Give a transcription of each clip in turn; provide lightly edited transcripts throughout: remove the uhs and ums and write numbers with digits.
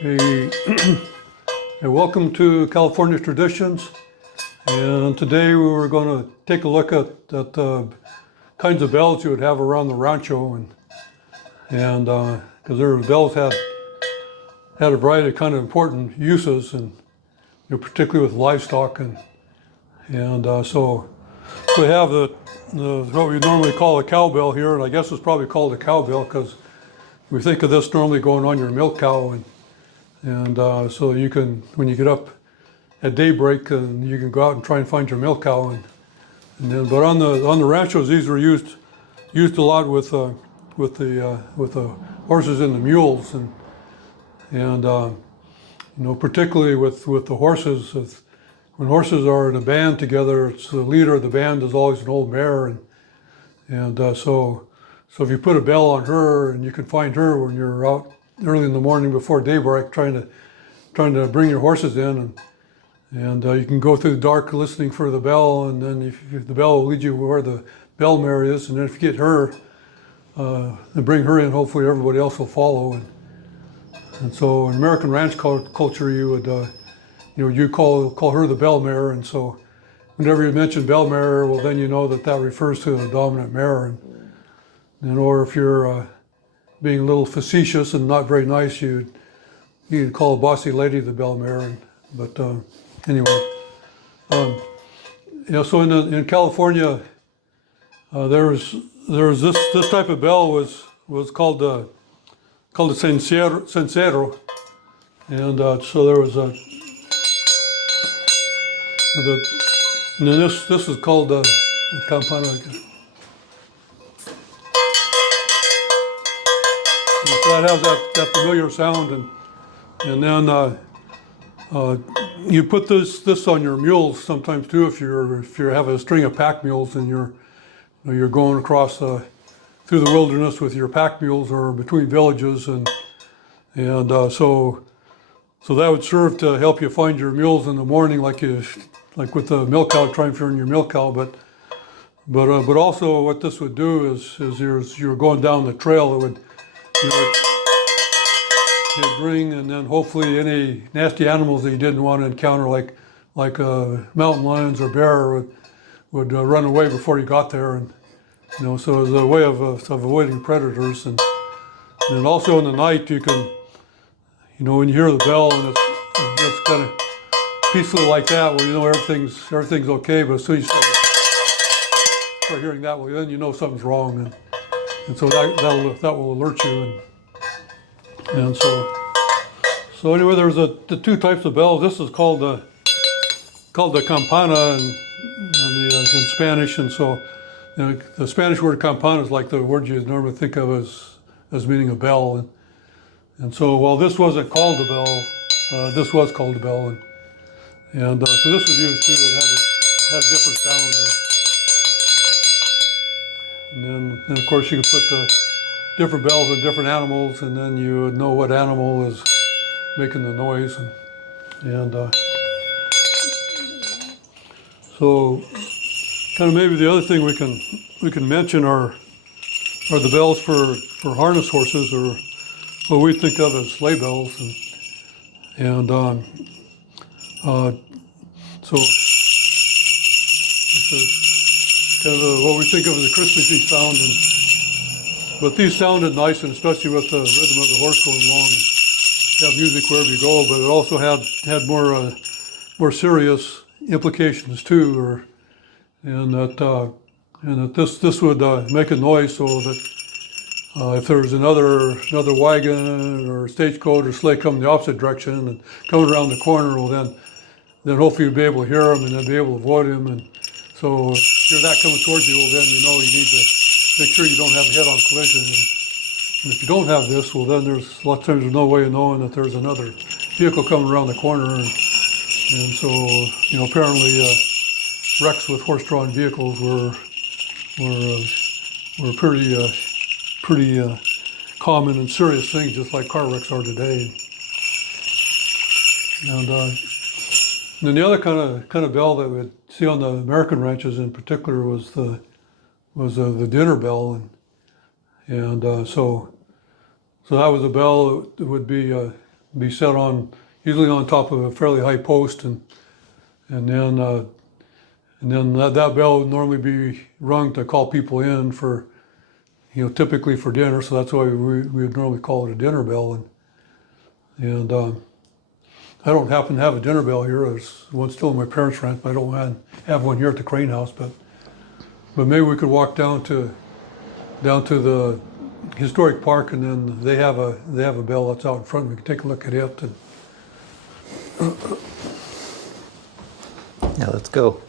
Hey, hey, welcome to California Traditions. And today we were going to take a look at the kinds of bells you would have around the rancho, and because their bells had a variety of kind of important uses, and particularly with livestock, and so we have the what we normally call a cowbell here, and I guess it's probably called a cowbell because we think of this normally going on your milk cow, and so you can, when you get up at daybreak, and you can go out and try and find your milk cow, and then, but on the ranchos, these were used a lot with the horses and the mules, and particularly with the horses. When horses are in a band together, it's the leader of the band is always an old mare, and so if you put a bell on her, and you can find her when you're out early in the morning before daybreak trying to bring your horses in, and you can go through the dark listening for the bell, and then if the bell will lead you where the bell mare is, and then if you get her and bring her in, hopefully everybody else will follow. And so in American ranch culture, you would you call her the bell mare, and so whenever you mention bell mare, well, then you know that refers to the dominant mare, and or if you're being a little facetious and not very nice, you'd call a bossy lady the bell mare. But anyway, so in California, there was this type of bell was called the cencero, and so there was and then this is called the campana. So that has that familiar sound, and then you put this on your mules sometimes too. If you have a string of pack mules and you're going across through the wilderness with your pack mules or between villages, and so that would serve to help you find your mules in the morning, like with the milk cow, trying to find your milk cow. But also what this would do is you're going down the trail, it would it'd ring, and then hopefully any nasty animals that you didn't want to encounter, like mountain lions or bear, would run away before you got there, and so it was a way of avoiding predators. And also in the night, you can, when you hear the bell and it's kind of peaceful like that, well, everything's okay, but as soon as you start hearing that, well, then you know something's wrong, and so that will alert you. And so anyway, there's the two types of bells. This is called the campana in Spanish, and so the Spanish word campana is like the word you normally think of as meaning a bell, and so while this wasn't called a bell, this was called a bell, and so this was used too. It had a different sound, and then of course you could put the different bells on different animals, and then you would know what animal is making the noise, and so kind of maybe the other thing we can mention are the bells for harness horses, or what we think of as sleigh bells, and so this is kind of what we think of as a Christmassy sound, but these sounded nice, and especially with the rhythm of the horse going along, and you have music wherever you go. But it also had more serious implications too, and that this would make a noise, so that if there was another wagon or stagecoach or sleigh coming the opposite direction and coming around the corner, well, then hopefully you'll be able to hear them and then be able to avoid them. And so if you're that coming towards you, well, then you need to make sure you don't have a head-on collision. And if you don't have this, well, then there's a lot of times there's no way of knowing that there's another vehicle coming around the corner. And so, apparently wrecks with horse-drawn vehicles were pretty common and serious things, just like car wrecks are today. And then the other kind of bell that we'd see on the American ranches in particular was the dinner bell, and so that was a bell that would be be set on, usually on top of a fairly high post, and then that bell would normally be rung to call people in for, typically for dinner. So that's why we would normally call it a dinner bell. And I don't happen to have a dinner bell here. There's one still in my parents' ranch, but I don't have one here at the Crane House. But maybe we could walk down to the historic park, and then they have a bell that's out in front. We can take a look at it. And yeah, let's go.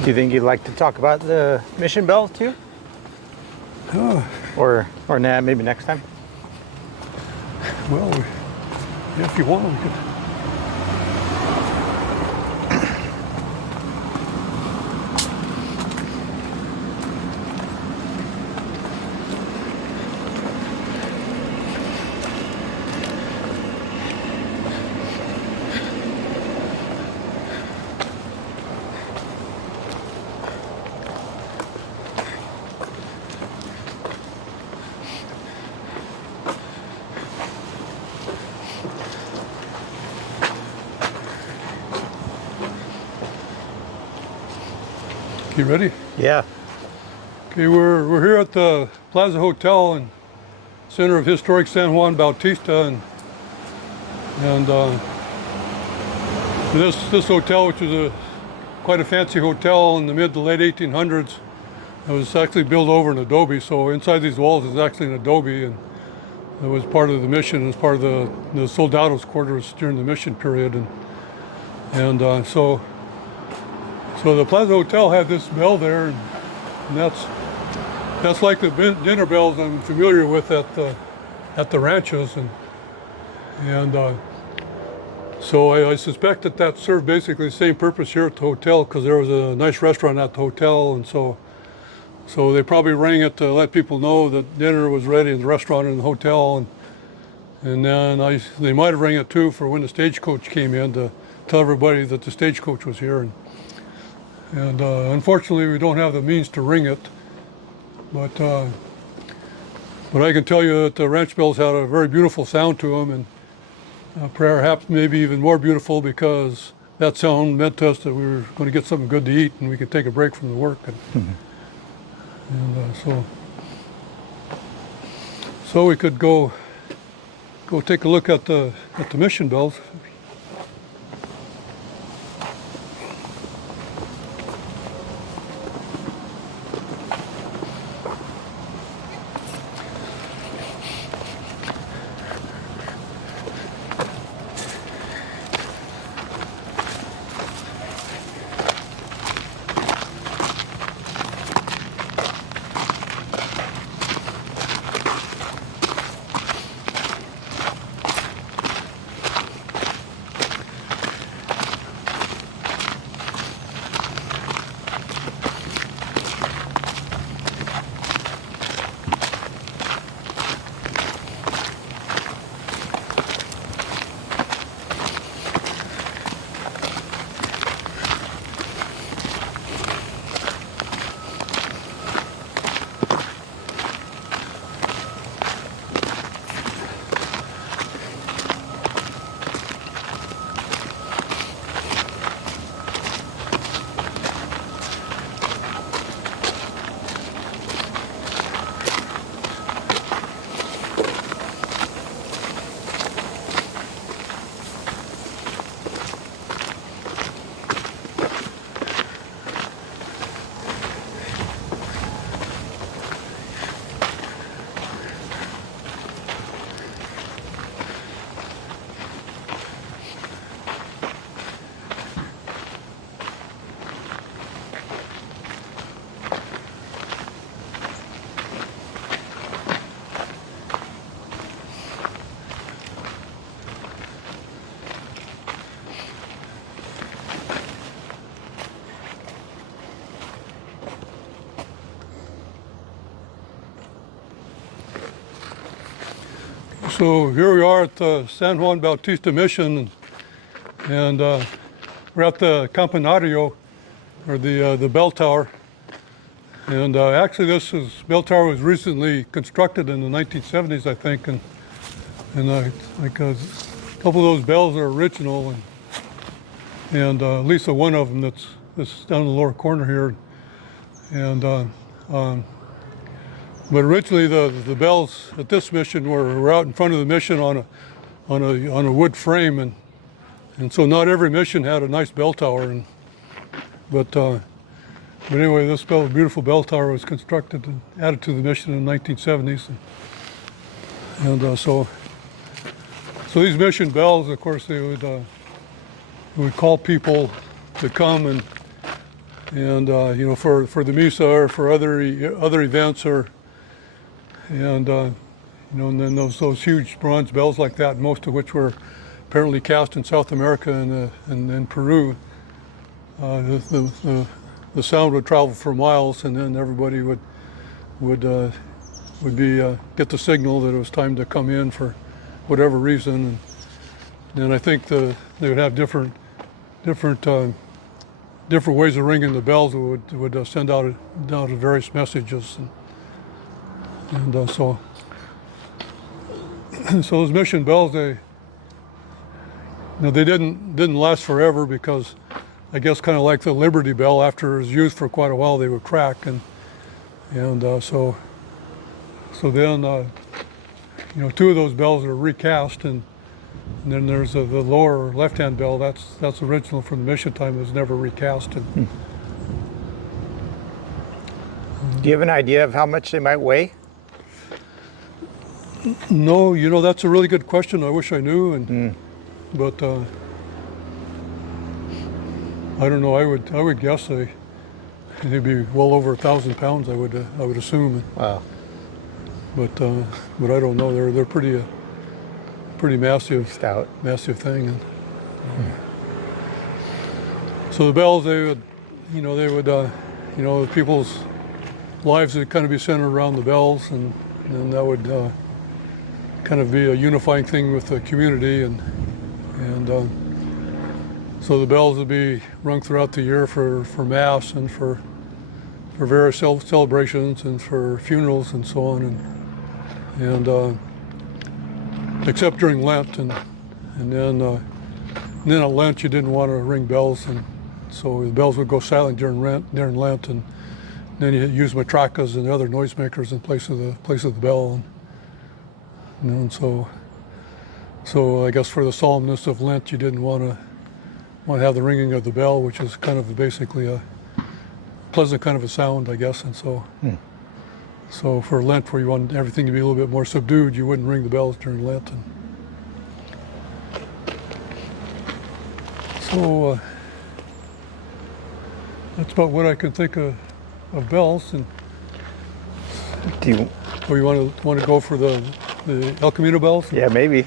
Do you think you'd like to talk about the mission bell too? Or nah, maybe next time? Well, if you want, we could. You ready? Yeah. Okay, we're here at the Plaza Hotel in center of historic San Juan Bautista, and this hotel, which is quite a fancy hotel in the mid to late 1800s, it was actually built over an adobe. So inside these walls is actually an adobe, and it was part of the mission. It was part of the soldados' quarters during the mission period, and so the Plaza Hotel had this bell there, and that's like the dinner bells I'm familiar with at the ranchos, and so I suspect that served basically the same purpose here at the hotel, because there was a nice restaurant at the hotel, and so they probably rang it to let people know that dinner was ready in the restaurant and the hotel, and then they might have rang it too for when the stagecoach came in to tell everybody that the stagecoach was here. And unfortunately, we don't have the means to ring it, but I can tell you that the ranch bells had a very beautiful sound to them, and perhaps maybe even more beautiful because that sound meant to us that we were going to get something good to eat and we could take a break from the work. So we could go take a look at the mission bells. So here we are at the San Juan Bautista Mission, and we're at the Campanario, or the bell tower. And actually, bell tower was recently constructed in the 1970s, I think, and like a couple of those bells are original, and at least one of them that's down in the lower corner here, and but originally the bells at this mission were out in front of the mission on a wood frame, and so not every mission had a nice bell tower, but anyway, this beautiful bell tower was constructed and added to the mission in the 1970s, and so these mission bells, of course, they would call people to come and you know, for the misa or for other events, and you know, and then those huge bronze bells like that, most of which were apparently cast in South America and in Peru. The sound would travel for miles, and then everybody would get the signal that it was time to come in for whatever reason, and I think they would have different ways of ringing the bells that would send out various messages, and so those mission bells, they didn't last forever, because I guess kind of like the Liberty Bell, after it was used for quite a while, they would crack, and so then you know, two of those bells are recast, and then there's the lower left-hand bell. That's original from the mission time. It was never recast. Do you have an idea of how much they might weigh? No, you know, that's a really good question. I wish I knew, but I don't know. I would guess they'd be well over 1,000 pounds. I would assume. Wow. But I don't know. They're pretty massive, Stout. massive thing. And, so the bells, they would people's lives would kind of be centered around the bells, and that would kind of be a unifying thing with the community, and so the bells would be rung throughout the year for mass and for various celebrations and for funerals and so on, and except during Lent, and then at Lent you didn't want to ring bells, and so the bells would go silent during Lent, and then you use matracas and other noisemakers in place of the bell, and so I guess for the solemnness of Lent you didn't want to have the ringing of the bell, which is kind of basically a pleasant kind of a sound, I guess, and so. So for Lent, where you want everything to be a little bit more subdued, you wouldn't ring the bells during Lent. And so that's about what I can think of bells. And Do you? or you want to go for the El Camino bells? Yeah, maybe.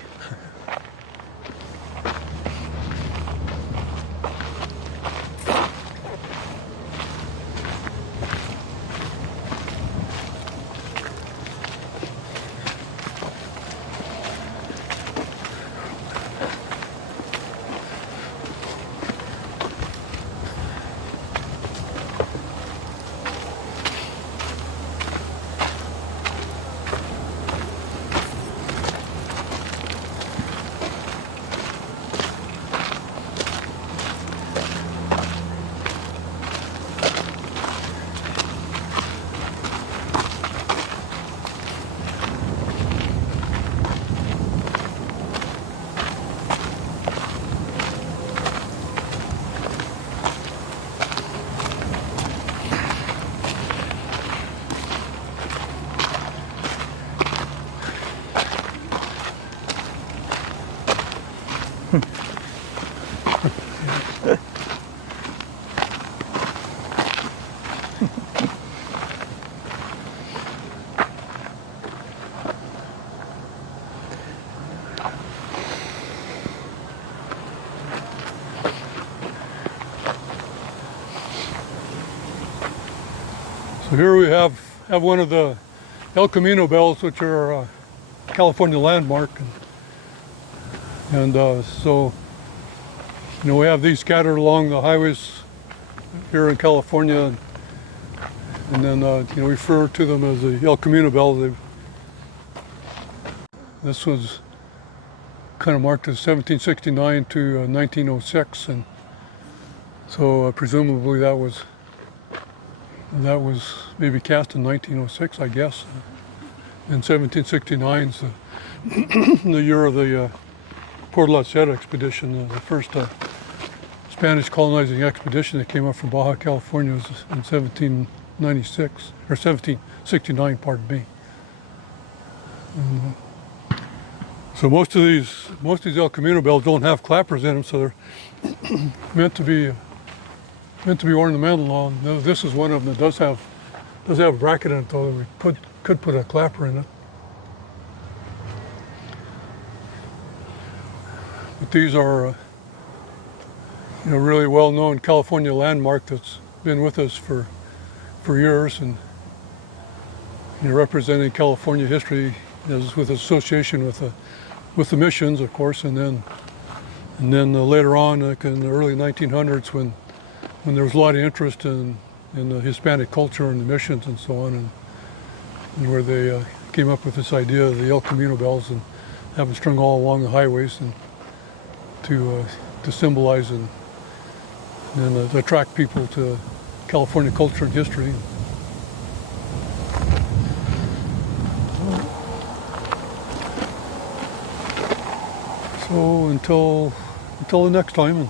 So here we have one of the El Camino bells, which are California landmark, and so we have these scattered along the highways here in California, and then we refer to them as the El Camino bells. This was kind of marked as 1769 to 1906, and so presumably that was maybe cast in 1906, I guess. And 1769 is the year of the Port La Seta expedition, the first Spanish colonizing expedition that came up from Baja California was in 1796, or 1769, pardon me. And, so most of these El Camino bells don't have clappers in them, so they're meant to be ornamental. This is one of them that does have a bracket in it, though. That we could put a clapper in it. But these are really well-known California landmark that's been with us for years, and representing California history as with association with the missions, of course, and then later on, like in the early 1900s, when there was a lot of interest in the Hispanic culture and the missions and so on, and where they came up with this idea of the El Camino bells and having strung all along the highways and to symbolize and attract people to California culture and history. So until the next time.